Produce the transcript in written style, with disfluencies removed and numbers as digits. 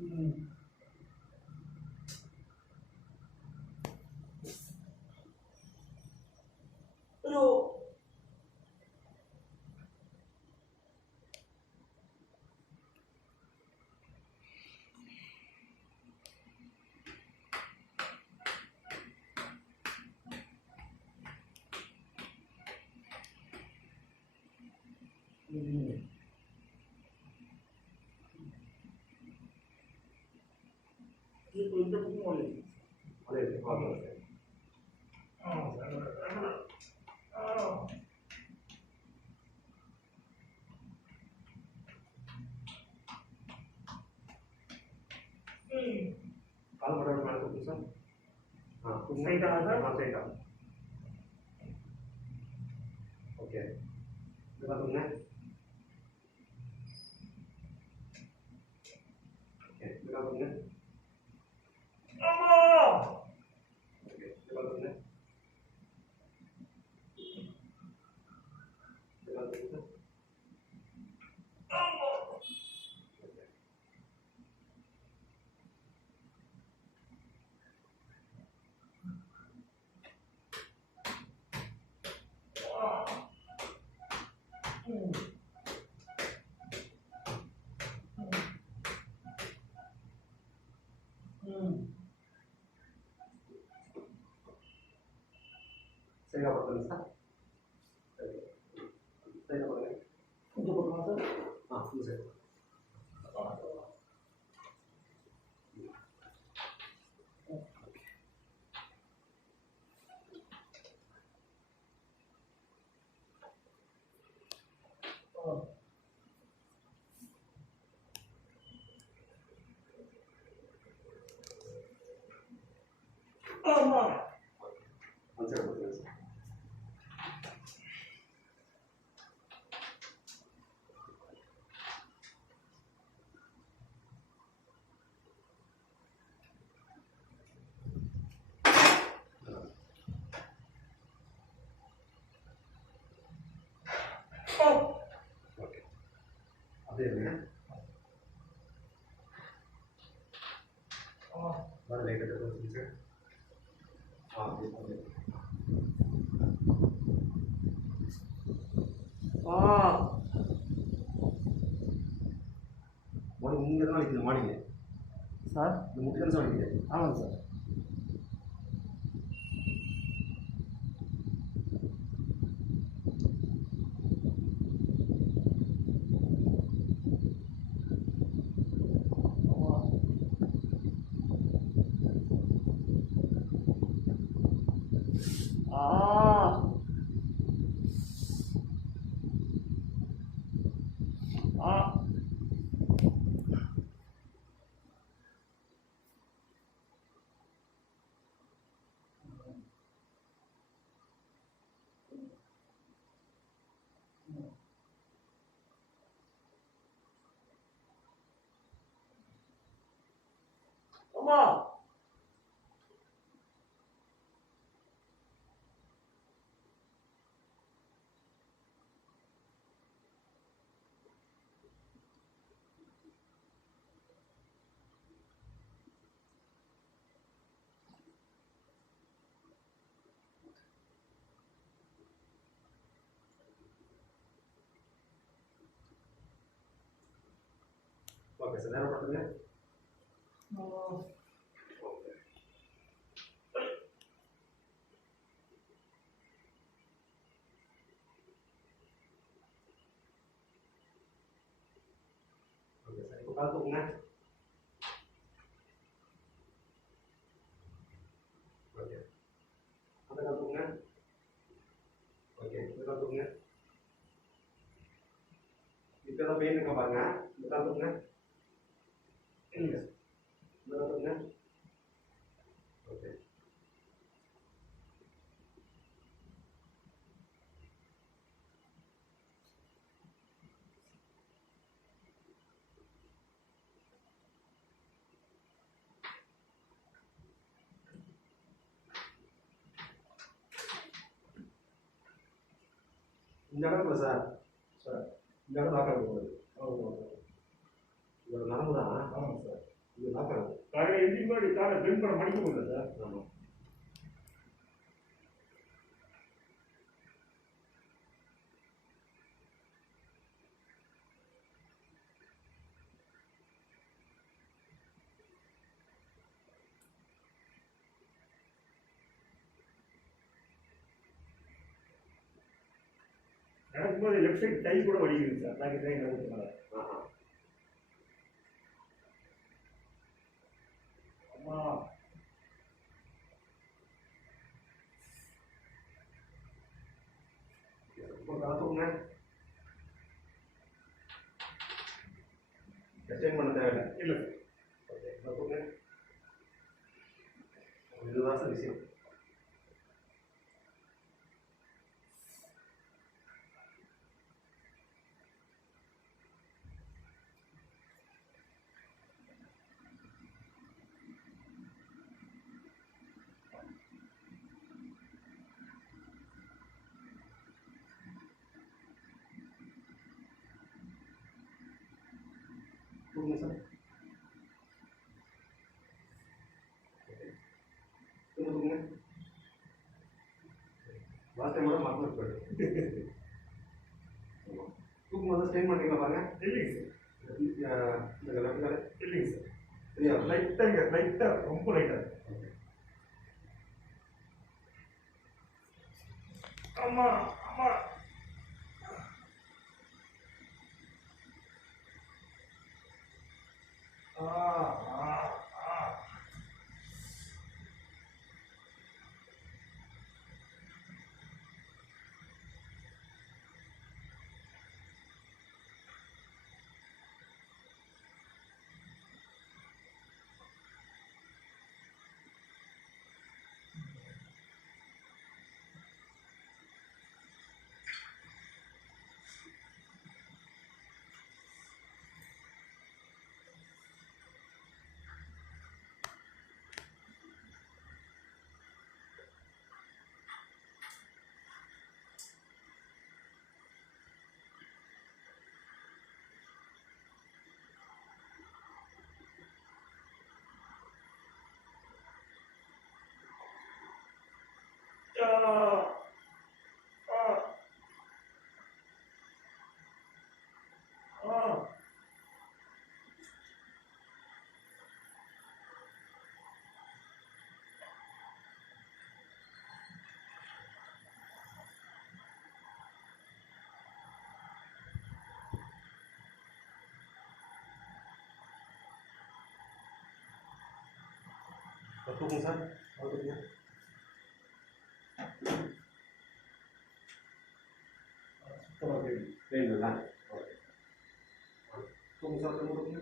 Aduh. Itu boleh. Boleh. Kalau benar-benar keputusan, saya dah. Oke. Kita tunggu. Oke, kita tunggu. Oke, kita tunggu. Kita tunggu. Saya nggak bertulis. Saya nggak boleh. Untuk bertulis? Bisa. Oke. Ada ya? Baru lagi kita terus bisa. Morning, நீங்க தான் அழைக்குது morning sir. இந்த முட்டை தான் அழைக்குது. ஆமாங்க sir. Come on. Oke, saudara pertanyaan. Oke, saya buka tunggu. Oke. Ada kantungnya? Oke, ada kantungnya. Kita lebih ke mana? Kantungnya? Ini ya. Kantungnya? Oke. Jangan besar. Jangan bakal dulu. Oh. Jangan lama. இது lock ஆகுது. காலையில் எந்திரிக்கும் முன்னாடி காலை bend பண்ண மடிக்க முடியல sir. ஆமாம். நடக்கும்போது லெஃப்ட் சைடு கை கூட வலிக்குது சார். பேக் ட்ரெயின் நடக்கிறதுனால. ஆஹா. அம்மா ரொம்ப காத்துங்க. எக்ஸ்டெண்ட் பண்ண தேவையில்லை. இல்லை ஓகே, காத்துங்க. இதுதான் சார் விஷயம். தூங்குங்க சார். தூங்குங்க. லாஸ்ட் டைம் கூட மறந்து போயிடுது. ஆமாம். தூக்கும்போது ஸ்ட்ரெயின் பண்ணுறீங்களா பாருங்க. இல்லைங்க சார். இந்த லெஃப்ட் கால் இல்லைங்க சார். சரியா? லைட்டாக ரொம்ப லைட்டாக. அம்மா அம்மா ஆ ஆ ஆ தூக்குங்க சார். தூக்குங்க. சுத்தமாக வேணுங்களா? ஓகே. தூக்குங்க சார். தூக்குங்க.